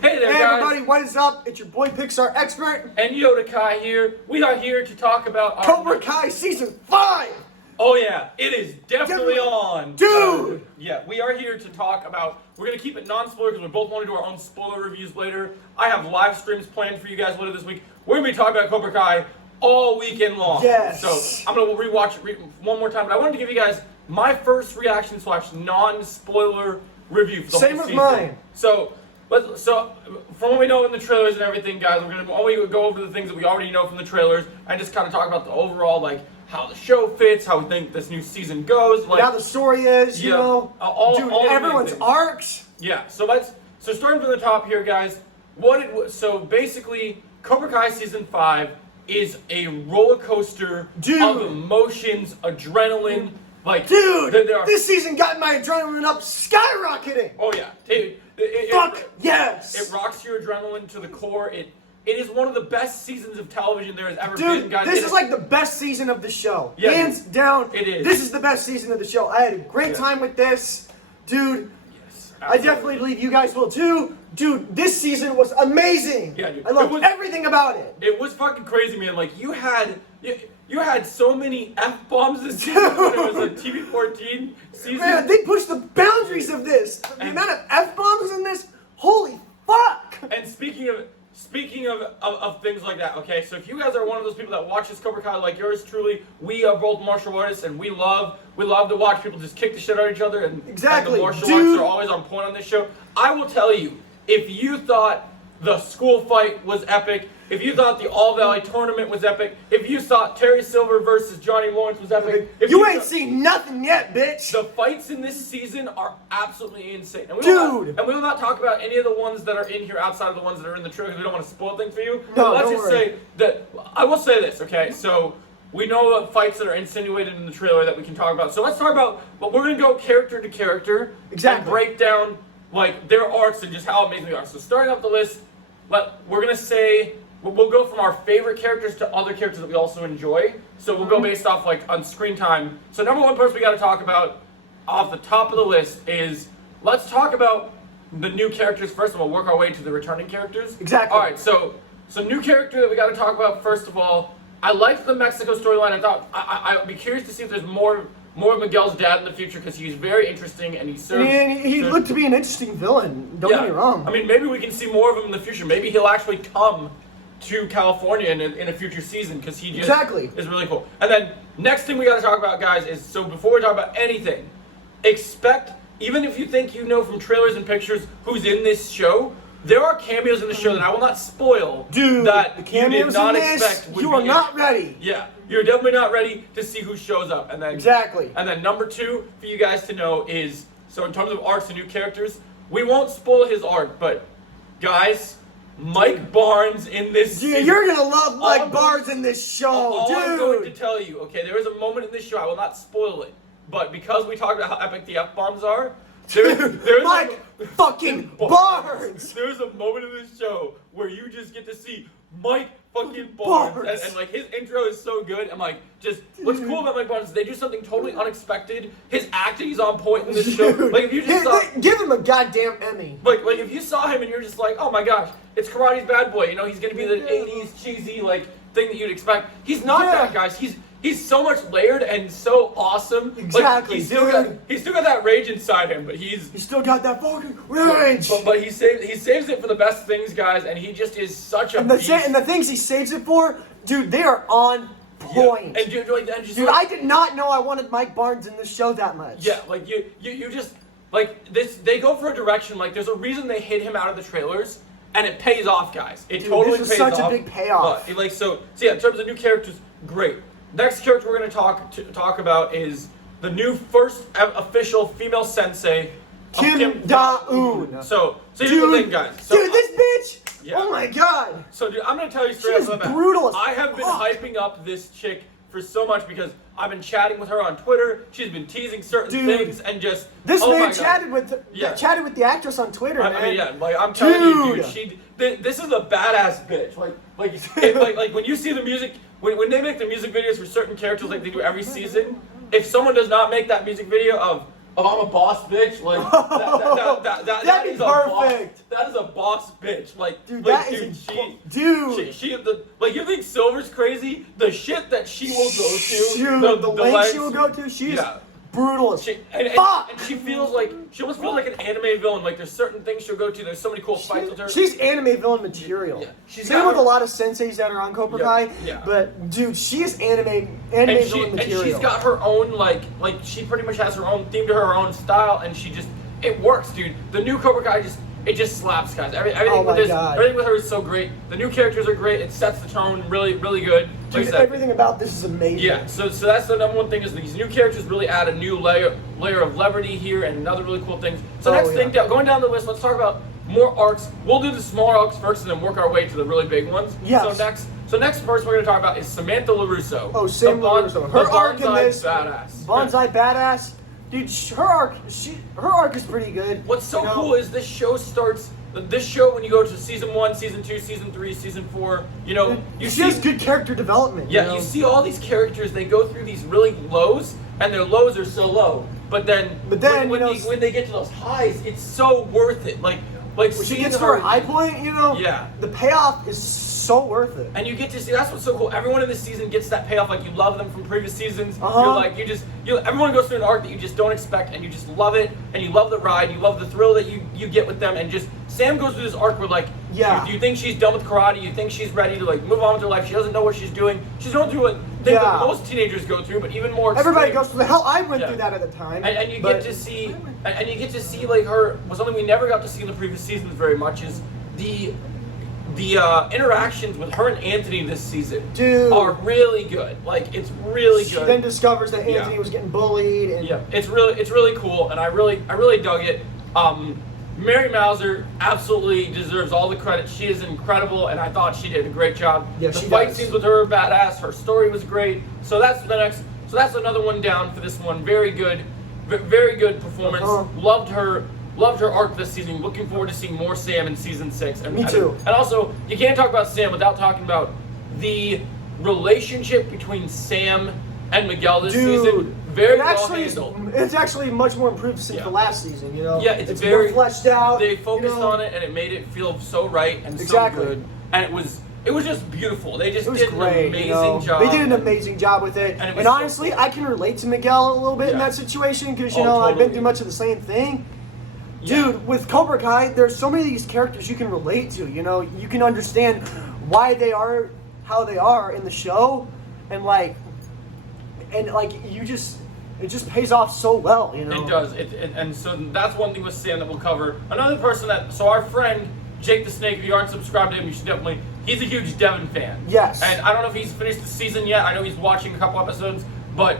Hey there, Hey guys. everybody, what is up? It's your boy Pixar expert, And Yoda Kai here. We are here to talk about our Cobra Kai season 5. Oh yeah, it is definitely on. Dude! Yeah, we are here to talk about, we're going to keep it non-spoiler because we both want to do our own spoiler reviews later. I have live streams planned for you guys later this week. We're going to be talking about Cobra Kai all weekend long. Yes. So I'm going to rewatch it one more time, but I wanted to give you guys my first reaction / non-spoiler review for the Same whole with season. mine. So from what we know in the trailers and everything, guys, we're gonna only go over the things that we already know from the trailers and just kind of talk about the overall, like how the show fits, how we think this new season goes, like How the story is, you know, all everyone's arcs. Yeah. So starting from the top here, guys. So basically, Cobra Kai season 5 is a roller coaster of emotions, adrenaline. Like, dude, this season got my adrenaline up skyrocketing. Oh yeah, yes! It rocks your adrenaline to the core. It is one of the best seasons of television there has ever Dude, been, guys. This is like the best season of the show. Yeah, Hands down, it is. This is the best season of the show. I had a great time with this. Dude, Yes, I definitely believe you guys will too. Dude, this season was amazing. Yeah, dude. I loved everything about it. It was fucking crazy, man. Like, you had so many F-bombs this season when it was a TV-14 season. Man, they pushed the boundaries of this. The amount of F-bombs in this, holy fuck! And speaking of things like that, okay, so if you guys are one of those people that watches Cobra Kai like yours truly, we are both martial artists and we love to watch people just kick the shit out of each other and, exactly. And the martial arts are always on point on this show. I will tell you, if you thought the school fight was epic, if you thought the All Valley tournament was epic, if you thought Terry Silver versus Johnny Lawrence was epic, if you ain't seen nothing yet, bitch. The fights in this season are absolutely insane. And we will not talk about any of the ones that are in here outside of the ones that are in the trailer because we don't want to spoil things for you. No, but let's don't just worry. say that I will say this, okay? So we know the fights that are insinuated in the trailer that we can talk about. So let's talk about, but we're gonna go character to character and break down like their arcs and just how amazing they are. So starting up the list, we're gonna say we'll go from our favorite characters to other characters that we also enjoy. So we'll go based off like on screen time. So number one person we got to talk about off the top of the list is, let's talk about the new characters first, and we'll work our way to the returning characters. Exactly. All right. So new character that we got to talk about first of all. I liked the Mexico storyline. I thought I'd be curious to see if there's more of Miguel's dad in the future because he's very interesting and he serves. He looked to be an interesting villain. Don't get me wrong. I mean, maybe we can see more of him in the future. Maybe he'll actually come to California in a future season because he just is really cool. And then next thing we got to talk about, guys, is so before we talk about anything, expect, even if you think you know from trailers and pictures who's in this show, there are cameos in the show that I will not spoil. Dude, that the cameos you did not in this, expect would you are be not ready. Yeah, you're definitely not ready to see who shows up. And then And then number two for you guys to know is, so in terms of arcs and new characters, we won't spoil his arc, but guys, Mike Barnes in this season. You're gonna love Mike Barnes in this show, dude. I'm going to tell you, okay, there is a moment in this show, I will not spoil it, but because we talked about how epic the F-bombs are, there's Mike fucking Barnes! There's a moment in this show where you just get to see Mike fucking Barnes. And like his intro is so good. And like what's cool about Mike Barnes is they do something totally unexpected. His acting's on point in this show. Like if you just give him a goddamn Emmy. Like if you saw him and you're just like, oh my gosh, it's Karate's bad boy. You know, he's gonna be the 80s cheesy like thing that you'd expect. He's not that, guys. He's so much layered and so awesome. Exactly, like, he's still got that rage inside him, but he's still got that fucking rage. But he saves it for the best things, guys, and he just is such a beast. And the things he saves it for, dude, they are on point. Yeah. And I did not know I wanted Mike Barnes in this show that much. Yeah, like you just like this. They go for a direction. Like there's a reason they hid him out of the trailers. And it pays off, guys. It totally pays off. This is such a big payoff. So yeah, in terms of new characters, great. Next character we're going to talk about is the new first official female sensei, Kim Da-eun. So here's the thing, guys. Dude, this bitch! Yeah. Oh my god! So dude, I'm going to tell you straight up. She's brutal as I have been hyping up this chick for so much because I've been chatting with her on Twitter. She's been teasing certain things and just this man chatted with the actress on Twitter. I mean, yeah, like I'm telling you, dude, this is a badass bitch. Like when you see the music, when they make the music videos for certain characters, like they do every season, if someone does not make that music video of I'm a boss bitch. Like that That'd is be a boss. perfect. That is a boss bitch. Like, Dude, like, that is dude, she like you think Silver's crazy? The shit that she will go to, Dude, the lengths legs- she will go to, she's yeah. brutal as And fuck. she feels like she almost feels like an anime villain. Like there's certain things she'll go to. There's so many cool fights with her. She's anime villain material. Yeah. She's Same got with her- a lot of senseis that are on Cobra Kai. Yeah. But dude, she is anime and villain material. she's got her own like she pretty much has her own theme to her own style, and it works, dude. The new Cobra Kai just slaps, guys. Everything Oh my with God. everything with her is so great. The new characters are great. It sets the tone really, really good. Like I Dude, said, everything about this is amazing. yeah, so that's the number one thing is these new characters really add a new layer of levity here and another really cool thing. So next thing, going down the list, let's talk about more arcs. We'll do the smaller arcs first and then work our way to the really big ones. Yes. So next person we're going to talk about is Samantha LaRusso. Oh, Sam LaRusso. Her arc in this, badass. Bonsai badass. Dude, her arc is pretty good. What's so cool is this show starts. This show, when you go to season 1, season 2, season 3, season 4, she has good character development. Yeah, you see all these characters. They go through these really lows, and their lows are so low. But then when they get to those highs, it's so worth it. Like when she gets to her high point, yeah, the payoff is so worth it. And you get to see, that's what's so cool. Everyone in this season gets that payoff. Like you love them from previous seasons. Everyone goes through an arc that you just don't expect, and you just love it, and you love the ride, you love the thrill that you get with them, and just Sam goes through this arc where do you think she's done with karate? You think she's ready to move on with her life? She doesn't know what she's doing. She's going through things that most teenagers go through, but even more. Everybody goes through the hell. I went through that at the time. And you get to see, her. Was something we never got to see in the previous seasons very much is the interactions with her and Anthony this season are really good. Like it's really good. She then discovers that Anthony was getting bullied, and it's really cool, and I really dug it. Mary Mauser absolutely deserves all the credit. She is incredible, and I thought she did a great job. Yeah, the fight scenes with her are badass. Her story was great. So that's the next. So that's another one down for this one. Very good performance. Loved her arc this season. Looking forward to seeing more Sam in season 6. Me too. And also, you can't talk about Sam without talking about the relationship between Sam and Miguel this season. Very well handled. It's actually much more improved since the last season. Yeah, it's very more fleshed out. They focused on it, and it made it feel so right and so good. And it was just beautiful. They just did an amazing job. They did an amazing job with it. And honestly, I can relate to Miguel a little bit in that situation because I've been through much of the same thing. Dude, with Cobra Kai, there's so many of these characters you can relate to. You can understand why they are how they are in the show, and it just pays off so well. It does. And so that's one thing with Sam that we'll cover. Another person so our friend Jake the Snake. If you aren't subscribed to him, you should definitely. He's a huge Devin fan. Yes. And I don't know if he's finished the season yet. I know he's watching a couple episodes, but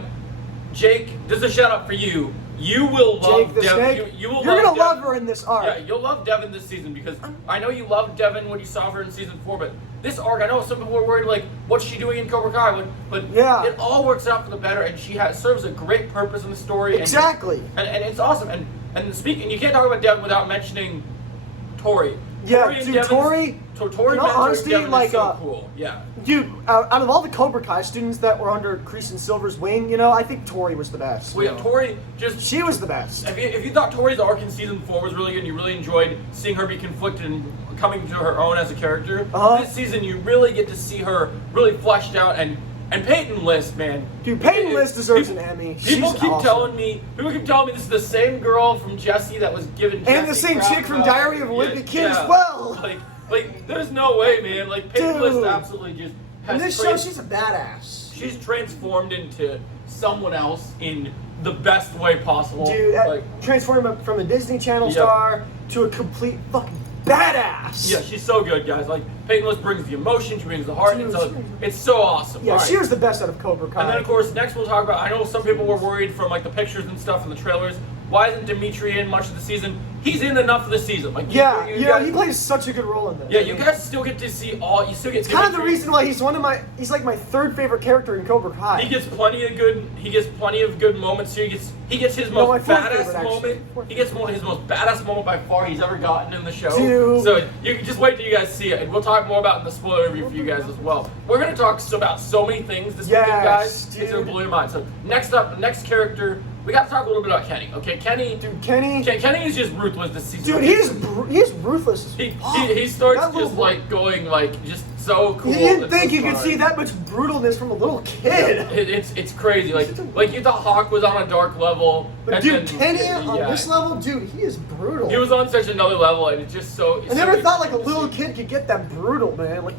Jake, this is a shout out for you. You will love Devin. You're gonna love her in this arc. Yeah, you'll love Devin this season because I know you loved Devin when you saw her in season 4, but this arc, I know some people were worried what's she doing in Cobra Kai? But it all works out for the better, and she serves a great purpose in the story. Exactly. And it's awesome. And speaking, you can't talk about Devin without mentioning Tori. Tori. Tori, honestly, is so cool. Yeah. Dude, out of all the Cobra Kai students that were under Kreese and Silver's wing, I think Tori was the best. Well, Tori she was the best. If you thought Tori's arc in season 4 was really good, and you really enjoyed seeing her be conflicted and coming to her own as a character, this season you really get to see her really fleshed out and Peyton List, man. Dude, Peyton List deserves an Emmy. People keep telling me this is the same girl from Jessie that was given and the same chick from Diary of a Wimpy Kid as well. Like, there's no way, man. Like, Peyton List absolutely just has. In this show, she's a badass. She's transformed into someone else in the best way possible. Dude, transformed from a Disney Channel star to a complete fucking badass. Yeah, she's so good, guys. Like, Peyton List brings the emotion, she brings the heart. It's so awesome. Yeah, she was the best out of Cobra Kai. And then, of course, next we'll talk about, I know some people were worried from, the pictures and stuff and the trailers. Why isn't Dimitri in much of the season? He's in enough of the season. He plays such a good role in this. Yeah, you guys still get to see you still get It's kind of the reason why he's like my third favorite character in Cobra Kai. He gets plenty of good moments here. He gets his most badass moment. He gets his most badass moment by far he's ever gotten in the show. Dude. So you can just wait till you guys see it, and we'll talk more about it in the spoiler review for you guys as well. We're gonna talk about so many things this weekend, guys. It's gonna blow your mind. So next character we got to talk a little bit about Kenny. Okay, Kenny is just ruthless this season. Dude, he's ruthless. He starts just like going like just so cool. You didn't think you could see that much brutalness from a little kid. Yeah, it's crazy. Like you thought Hawk was on a dark level. But dude, Kenny on this level, dude, he is brutal. He was on such another level, and it's just so. I never thought like a little kid could get that brutal, man. Like.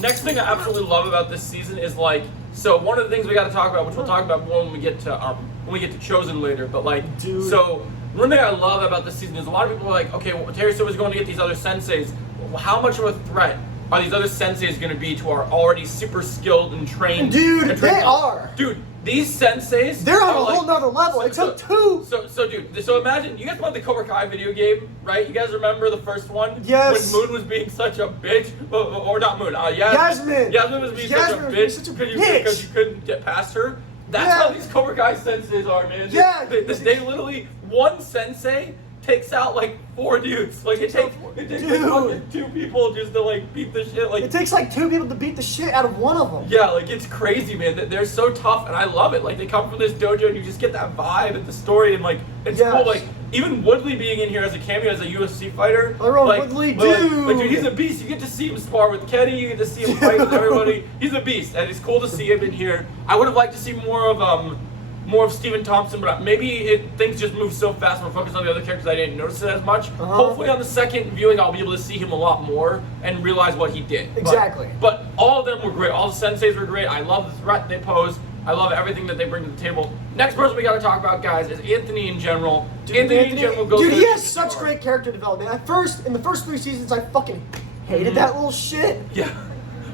Next thing I absolutely love about this season is like, so one of the things we got to talk about, which we'll talk about more when we get to Chosen later, but like, dude. So one thing I love about this season is a lot of people are like, okay, well, Terry Silver's going to get these other senseis. Well, how much of a threat are these other senseis going to be to our already super skilled and trained? Dude, they are. Dude, these senseis, they're on a whole nother level. It took two. So imagine, you guys played the Cobra Kai video game, right? You guys remember the first one? Yes. When Moon was being such a bitch, or not Moon, Yasmin. Yasmin was being such a bitch because you couldn't get past her. That's how these Cobra Kai senseis are, man. Yeah. They literally, one sensei takes out like 4 dudes. Like it takes like 2 people just to like beat the shit. Like it takes like 2 people to beat the shit out of one of them. Yeah, like it's crazy, man. They're so tough, and I love it. Like they come from this dojo, and you just get that vibe and the story, and like it's cool. Like even Woodley being in here as a cameo as a UFC fighter. Woodley, dude, he's a beast. You get to see him spar with Kenny. You get to see him fight with everybody. He's a beast, and it's cool to see him in here. I would have liked to see more of Stephen Thompson, but maybe things just move so fast. We're focused on the other characters. I didn't notice it as much. Hopefully, on the second viewing, I'll be able to see him a lot more and realize what he did. Exactly. But all of them were great. All the senseis were great. I love the threat they pose. I love everything that they bring to the table. Next person we got to talk about, guys, is Anthony in general. Anthony in general goes. Dude, he has such great character development. In the first 3 seasons, I fucking hated that little shit. Yeah,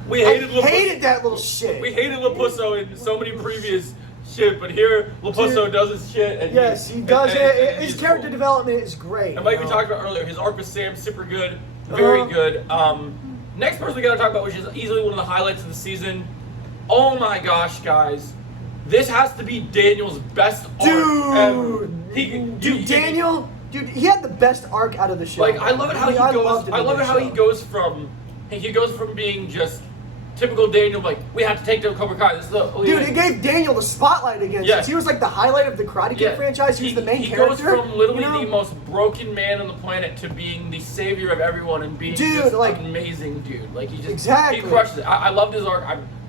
we hated that little shit. We hated Lapusso in so many previous shit, but here Lapusso does his shit. And he does it. His character development is great. And like we talked about earlier, his arc with Sam, super good, very good. Next person we got to talk about, which is easily one of the highlights of the season. Oh my gosh, guys. This has to be Daniel's best arc ever. Daniel, he had the best arc out of the show. Like I love it how he goes. I love it how he goes from being just typical Daniel, like we have to take down Cobra Kai. This is it gave Daniel the spotlight again. Since he was like the highlight of the Karate Kid franchise. He was the main character. He goes from literally the most broken man on the planet to being the savior of everyone and being amazing dude. Like he just he crushes it. I loved his arc.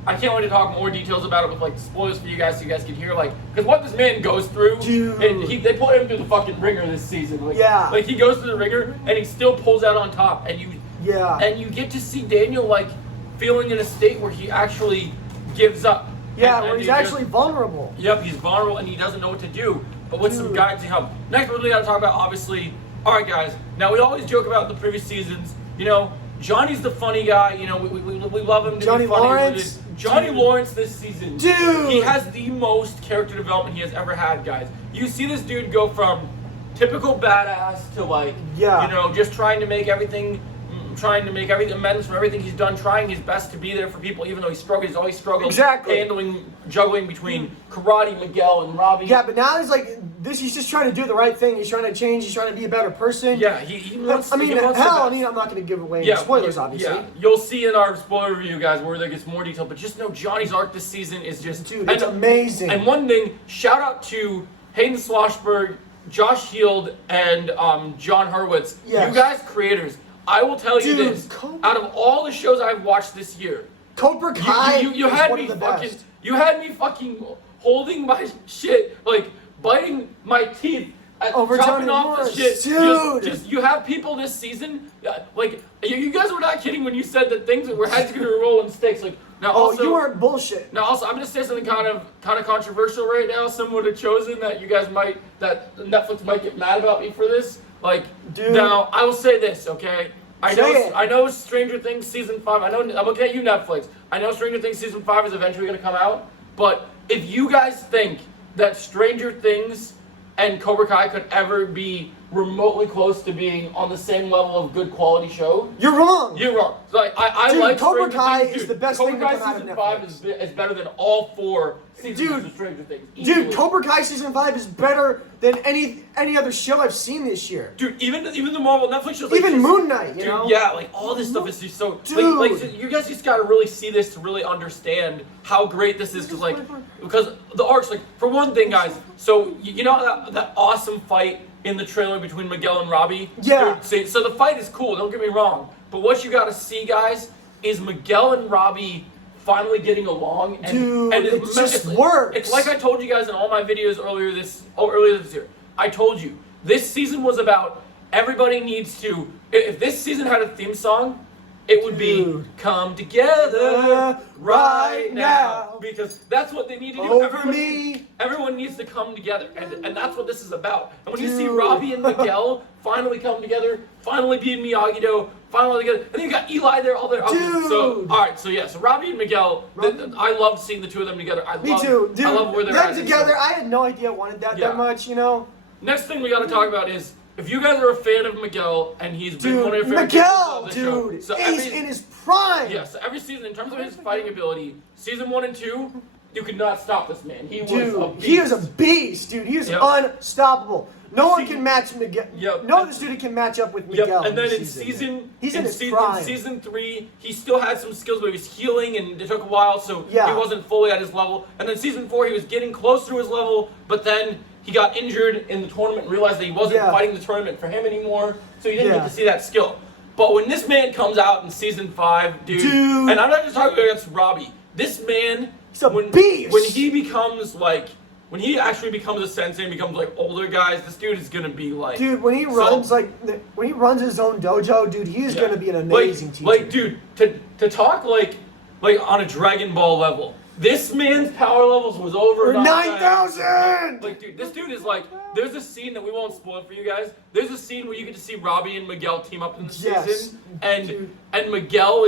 I can't wait to talk more details about it with like spoilers for you guys, so you guys can hear because what this man goes through. And they put him through the fucking ringer this season. Like he goes through the ringer and he still pulls out on top, and you get to see Daniel feeling in a state where he actually gives up. Where he's actually vulnerable. Yep, he's vulnerable and he doesn't know what to do, but with some guidance and help. Next, we got to talk about obviously. All right, guys. Now we always joke about the previous seasons. Johnny's the funny guy. We love him to Johnny be funny. Lawrence. Johnny Lawrence this season. Dude! He has the most character development he has ever had, guys. You see this dude go from typical badass to just trying to make everything amends for everything he's done, trying his best to be there for people, even though he's always struggled juggling between karate, Miguel, and Robbie. Yeah, but now he's like this. He's just trying to do the right thing. He's trying to change. He's trying to be a better person. Yeah, he wants. I'm not going to give away any spoilers, obviously. Yeah, you'll see in our spoiler review, guys, where there gets more detail. But just know Johnny's arc this season is just it's amazing. And one thing, shout out to Hayden Swashberg, Josh Heald, and John Hurwitz. Yes. You guys, creators. I will tell you this: out of all the shows I've watched this year, Cobra Kai you had me fucking, you had me fucking holding my shit, biting my teeth, over chopping Johnny off Lawrence. the shit. Dude. You have people this season, you guys were not kidding when you said that things were heads gonna roll in stakes. You weren't bullshit. Now, also, I'm gonna say something kind of controversial right now. Someone would have chosen that that Netflix might get mad about me for this. Now, I will say this, okay? I know Stranger Things Season 5, I'm looking at you, Netflix. I know Stranger Things Season 5 is eventually going to come out, but if you guys think that Stranger Things and Cobra Kai could ever be remotely close to being on the same level of good quality show. You're wrong. You're wrong. So I dude, like Cobra Stranger Kai Things. is the best Cobra thing to Kai come out of season Netflix. 5 is better than all 4 seasons of Stranger Things. Easily. Dude, Cobra Kai season 5 is better than any other show I've seen this year. Dude, even the Marvel Netflix shows, even Moon Knight, you know? Yeah, like all this stuff is just so. Dude. Like you guys just gotta really see this to really understand how great this is, because the arcs, like for one thing, guys. So you know that awesome fight in the trailer between Miguel and Robbie? Yeah. Dude, so the fight is cool. Don't get me wrong, but what you gotta see, guys, is Miguel and Robbie finally getting along, and it just works. It's like I told you guys in all my videos earlier this year. I told you this season was about everybody needs to. If this season had a theme song, it would be "Come Together Right Now," because that's what they need to do. Everyone needs to come together, and that's what this is about. And when you see Robbie and Miguel finally come together, finally being Miyagi-Do, finally together, and then you got Eli there, all there. So alright, so Robbie and Miguel, I love seeing the two of them together. Me too, dude. I love where they're at together. I had no idea I wanted that much, you know. Next thing we got to talk about is, if you guys are a fan of Miguel, and he's been one of your favorite characters of the show. So he's in his prime. Yeah, so every season, in terms of his fighting ability, season 1 and 2, you could not stop this man. He is a beast, dude. He is unstoppable. No one can match Miguel. No other student can match up with Miguel. And then in season 3, he still had some skills, but he was healing, and it took a while, so he wasn't fully at his level. And then season 4, he was getting close to his level, but then he got injured in the tournament and realized that he wasn't fighting the tournament for him anymore, so he didn't get to see that skill. But when this man comes out in season 5, dude, and I'm not just talking against Robbie, this man, beast. When he actually becomes a sensei and becomes like older guys, this dude is gonna be like. Dude, when he runs his own dojo, dude, he is gonna be an amazing teacher. Like, dude, to talk like on a Dragon Ball level. This man's power levels was over 9,000! Like, dude, this dude is like, there's a scene that we won't spoil for you guys. There's a scene where you get to see Robbie and Miguel team up in the season. And Miguel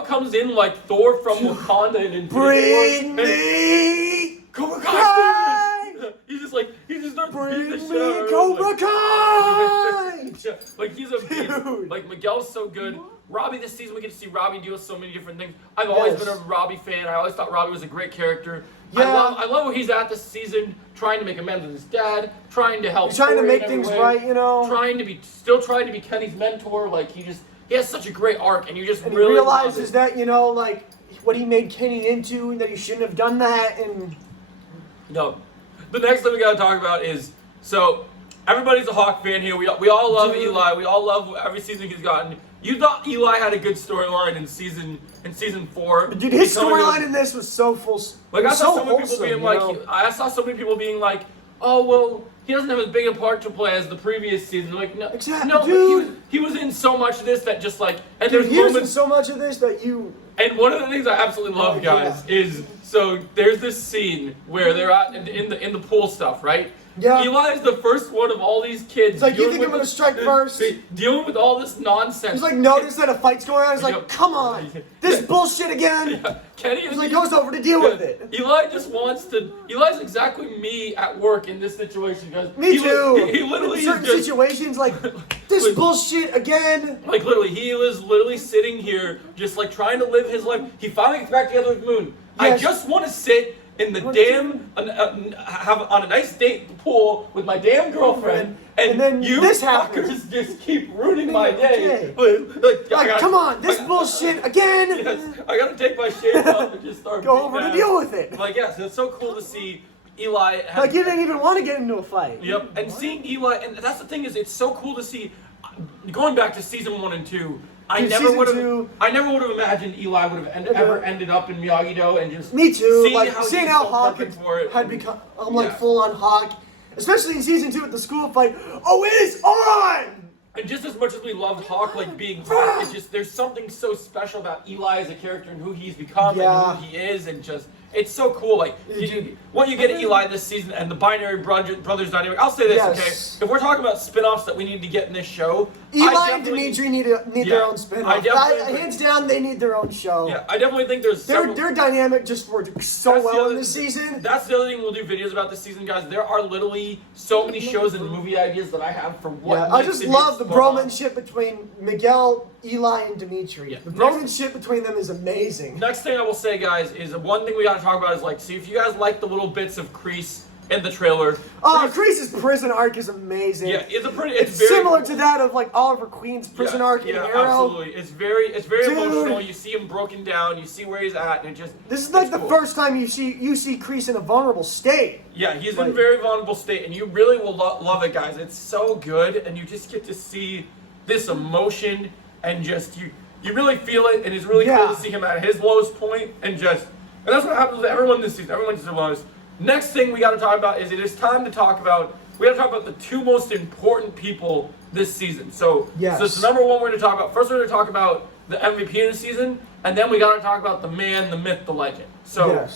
comes in like Thor from Wakanda and Bring me Cobra Kai! He just starts beating the shit out of Cobra Kai! Like, he's a beast. Like, Miguel's so good. Robbie, this season, we get to see Robbie do so many different things. I've always been a Robbie fan. I always thought Robbie was a great character. I love where he's at this season, trying to make amends with his dad, trying to help. He's trying to make things right, you know. Still trying to be Kenny's mentor. Like, he has such a great arc, and you just really he realizes that, you know, like, what he made Kenny into, and that he shouldn't have done that, and... No. The next thing we gotta talk about is, so, everybody's a Hawk fan here. We all love Eli. We all love every season he's gotten. You thought Eli had a good storyline in season 4. Dude, his storyline in this was so full. Like, I saw so many people being like, I saw so many people being like, oh, well, he doesn't have as big a part to play as the previous season. Like, no, no, dude. He was in so much of this that just like, and dude, he was in so much of this that you. And one of the things I absolutely love, guys, is so there's this scene where they're out in the pool stuff, right? Yeah. Eli is the first one of all these kids. It's like, you think I'm gonna strike first? Dealing with all this nonsense. He's like, notice that a fight's going on. He's like, come on, this bullshit again. Yeah. Kenny is like, goes over to deal with it. Eli just wants to. Eli's exactly me at work in this situation, guys. Me too. He literally in certain situations, like this bullshit again. Like, literally, he was literally sitting here, just like trying to live his life. He finally gets back together with Moon. Yes. I just want to sit in the have on a nice date at the pool with my damn girlfriend, and then you fuckers just keep ruining my day. Like, come on, this bullshit again. Yes, I gotta take my shades off and just start go over to deal with it. Like, yes, it's so cool to see Eli. Like, you didn't even want to get into a fight. Yep, and seeing Eli, and that's the thing, is it's so cool to see. Going back to season 1 and 2. I never would have imagined Eli would have ever ended up in Miyagi-Do and just. Me too. Seeing how Hawk had become full on Hawk, especially in season 2 with the school fight. Oh, it is on! And just as much as we loved Hawk being Hawk, it's just there's something so special about Eli as a character and who he's become and who he is, and just it's so cool. Like what you get at Eli this season and the binary brothers dynamic. I'll say this, okay? If we're talking about spin-offs that we need to get in this show, Eli and Dimitri need their own spin-off. Hands down, they need their own show. Yeah, I definitely think there's their dynamic just worked so well in this season. That's the other thing we'll do videos about this season, guys. There are literally so many shows and movie ideas that I have for what. Yeah, I just love the bromanship between Miguel, Eli, and Dimitri. Yeah. The bromanship between them is amazing. Next thing I will say, guys, is one thing we got to talk about is like, see if you guys like the little bits of Kreese in the trailer. Oh, Kreese's prison arc is amazing. Yeah, it's very similar to that of like Oliver Queen's prison arc in Arrow. Absolutely. It's very emotional. You see him broken down. You see where he's at, and it just. This is like the first time you see Kreese in a vulnerable state. Yeah, he's in a very vulnerable state, and you really will love it, guys. It's so good, and you just get to see this emotion, and just you really feel it, and it's really cool to see him at his lowest point, and that's what happens to everyone this season. Everyone's their lowest. Next thing we got to talk about is it is time to talk about. We got to talk about the two most important people this season. So it's the number one we're going to talk about. First, we're going to talk about the MVP of the season, and then we got to talk about the man, the myth, the legend. So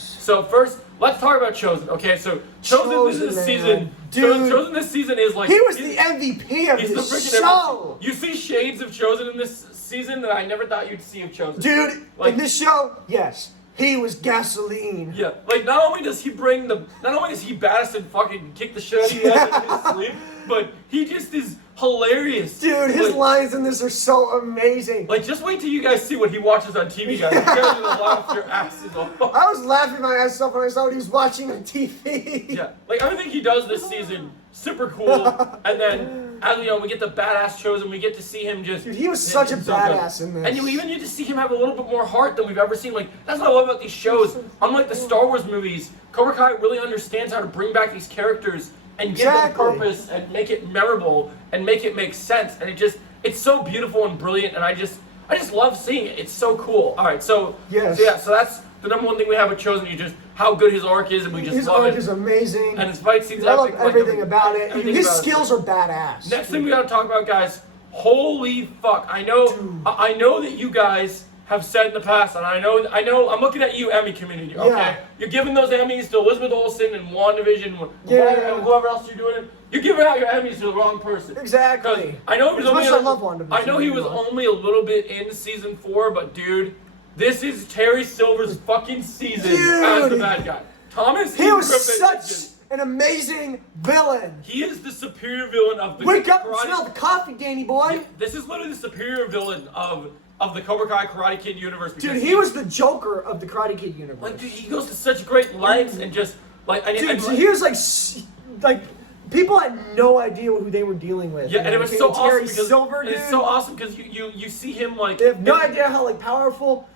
first, let's talk about Chosen. Okay, so Chosen this season, dude. Chosen this season is like he was the MVP of this show. You see shades of Chosen in this season that I never thought you'd see of Chosen. Dude, in this show, yes. He was gasoline. Yeah, like not only is he badass and fucking kick the shit out of you guys in his sleep, but he just is hilarious. Dude, his lines in this are so amazing. Like, just wait till you guys see what he watches on TV, guys. You guys are gonna laugh your asses off. I was laughing my ass off when I saw what he was watching on TV. Yeah, like everything he does this season, super cool. And then, as you know, we get the badass Chosen. We get to see him just. Dude, he was such a badass in this. And you even get to see him have a little bit more heart than we've ever seen. Like, that's what I love about these shows. Unlike the Star Wars movies, Cobra Kai really understands how to bring back these characters and give them purpose and make it memorable and make it make sense. And it's so beautiful and brilliant. And I just love seeing it. It's so cool. All right, so that's the number one thing we have with Chosen. You just how good his arc is, and we just love it. His arc is amazing. And his fight scenes. I love everything about it. His skills are badass. Next thing we got to talk about, guys. Holy fuck! I know that you guys have said in the past, and I know. I'm looking at you, Emmy community. Okay, you're giving those Emmys to Elizabeth Olsen and WandaVision, and whoever else you're doing it. You're giving out your Emmys to the wrong person. Exactly. I know he was I love WandaVision. I know he was only a little bit in season 4, but dude, this is Terry Silver's fucking season as the bad guy. He was such an amazing villain. He is the superior villain of the. Wake up and smell the coffee, Danny boy. Yeah, this is literally the superior villain of the Cobra Kai Karate Kid universe. Dude, he was the Joker of the Karate Kid universe. Like, dude, he goes to such great lengths and just like. He was like people had no idea who they were dealing with. Yeah, and it was so awesome because Silver, dude. It's so awesome because you see him like. They have no idea how powerful.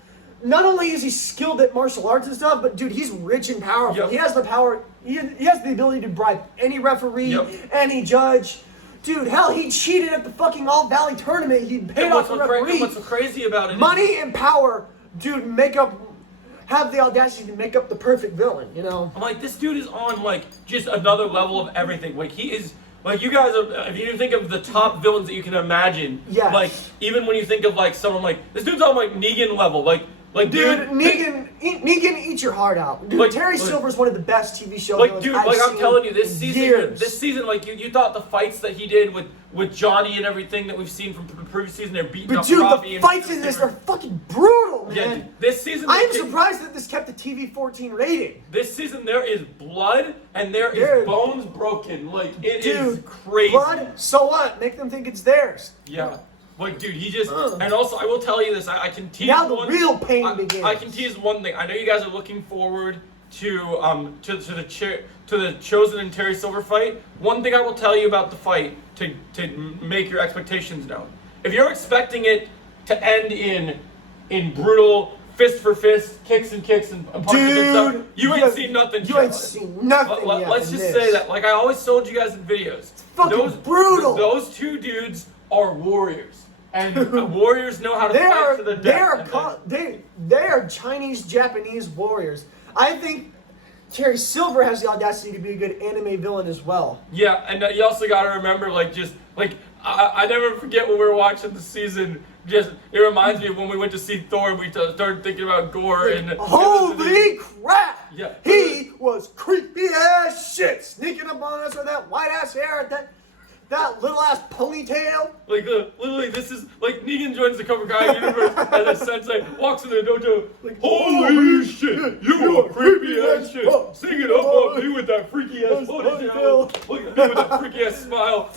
Not only is he skilled at martial arts and stuff, but dude, he's rich and powerful. Yep. He has the power. He has the ability to bribe any referee, any judge. Dude, hell, he cheated at the fucking All Valley tournament. He paid off the referee. What's so crazy about it? Money and power, dude, have the audacity to make up the perfect villain. You know. I'm like, this dude is on like just another level of everything. Like he is. Like, you guys are, if you think of the top villains that you can imagine, like, even when you think of, like, someone like, this dude's on, like, Negan level, like, dude, Negan, eat your heart out. Dude, like, Terry Silver's one of the best TV shows. Like, dude, I'm telling you, this season, like, you thought the fights that he did with Johnny and everything that we've seen from the previous season, they're beating up dude, Robbie. The fights in this are fucking brutal, man. Yeah, this season, I am surprised that this kept the TV-14 rating. This season, there is blood and there is bones broken. Like, it is crazy. Blood, so what? Make them think it's theirs. Yeah. Like, dude, he just, and also, I will tell you this, I can tease now the real pain begins. I can tease one thing. I know you guys are looking forward to the Chosen and Terry Silver fight. One thing I will tell you about the fight to make your expectations known. If you're expecting it to end in brutal fist for fist, kicks and punches and stuff, you ain't seen nothing. You ain't seen nothing. Let's just say that. Like I always told you guys in videos, it's fucking brutal. Those two dudes are warriors. And warriors know how to fight to the death. They are Chinese, Japanese warriors. I think Terry Silver has the audacity to be a good anime villain as well. Yeah, and you also got to remember, I never forget when we were watching the season, Just it reminds me of when we went to see Thor and we started thinking about gore and holy crap! Yeah, he was creepy as shit, sneaking up on us with that white ass hair, that little ass ponytail. Like literally, this is like Negan joins the Cobra Kai universe and the sensei walks in the dojo. Like, holy shit, you are creepy as shit. Sing it up on me with that freaky ass ponytail. Look at me with that freaky ass smile.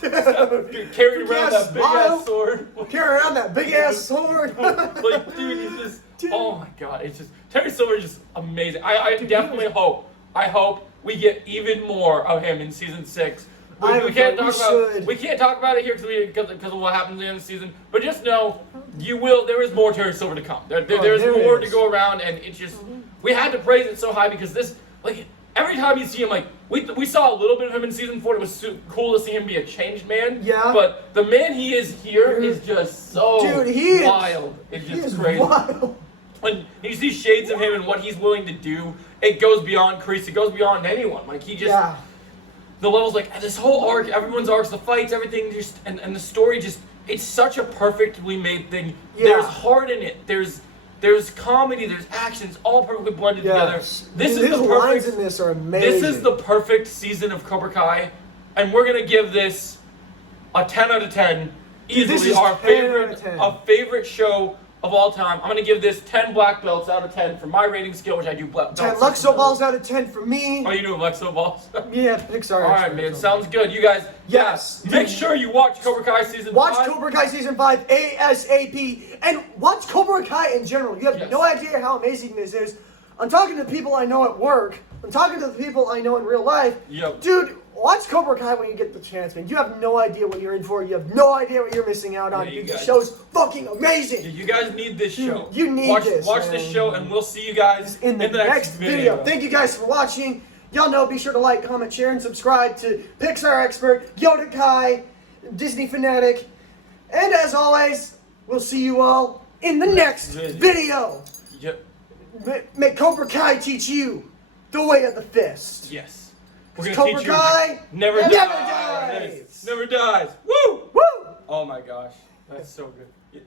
Carrying around that big ass sword. Carrying around that big ass sword. Like, dude, he's just. Oh my god, it's just Terry Silver is just amazing. I definitely hope. I hope we get even more of him in season 6. We can't talk about it here because of what happens in the season. But just know, you will. There is more Terry Silver to come. There's more to go around, and it's just we had to praise it so high because this, like, every time you see him, like we saw a little bit of him in season 4. It was cool to see him be a changed man. Yeah. But the man he is here is just so wild. It's just crazy. Wild. When you see shades of him and what he's willing to do, it goes beyond Kreese. It goes beyond anyone. Like he just. Yeah. The levels, like this whole arc, everyone's arcs, the fights, everything, just and the story, just it's such a perfectly made thing. Yeah. There's heart in it. There's comedy. There's action. It's all perfectly blended together. This is the perfect. Lines in this are amazing. This is the perfect season of Cobra Kai, and we're gonna give this a 10 out of 10. Easily our favorite show of all time. I'm gonna give this 10 black belts out of 10 for my rating scale, which I do black belts. 10 Luxo balls out of 10 for me. Oh, you do Luxo balls? Yeah, Pixar. All right, man. Sounds good. You guys, yes. Make sure you watch Cobra Kai season 5. Watch Cobra Kai season 5 ASAP, and watch Cobra Kai in general. You have no idea how amazing this is. I'm talking to people I know at work. I'm talking to the people I know in real life. Yep. Dude, watch Cobra Kai when you get the chance, man. You have no idea what you're in for. You have no idea what you're missing out on. The show's fucking amazing. You guys need this show. You need this. Watch this show, and we'll see you guys in the next video. Thank you guys for watching. Y'all know, be sure to like, comment, share, and subscribe to Pixar Expert, Yoda Kai, Disney Fanatic. And as always, we'll see you all in the next video. Yep. May Cobra Kai teach you the way of the fist. Yes. We're gonna Cobra teach you Kai never dies. Never dies. Woo! Woo! Oh my gosh. That's so good.